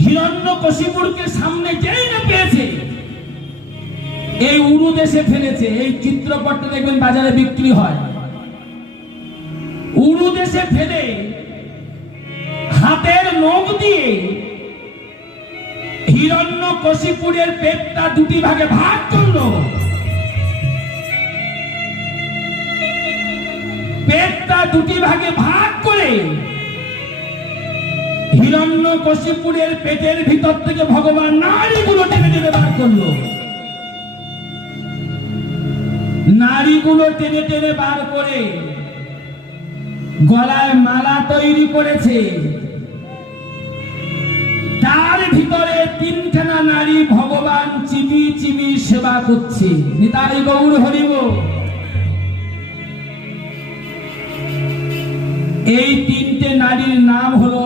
হিরণ্যকশিপুরকে সামনে যেই না পেয়েছে, এই উরু দেশে ফেলেছে। এই চিত্রপটটা দেখবেন বাজারে বিক্রি হয়। উরু দেশে ফেলে হাতের নখ দিয়ে হিরণ্যকশিপুরের পেটটা দুটি ভাগে ভাগ করলো। পেটটা দুটি ভাগে ভাগ করে হিরণ্যকশিপুরের পেটের ভিতর থেকে ভগবান নারীগুলো টেনে টেনে বার করলো। নারীগুলো টেনে টেনে বার করে গলায় মালা তৈরি করেছে। তার ভিতরে তিনখানা নারী ভগবান চিবি চিবি সেবা করছে। নিতাই গৌর হরি বল। এই তিনটে নারীর নাম হলো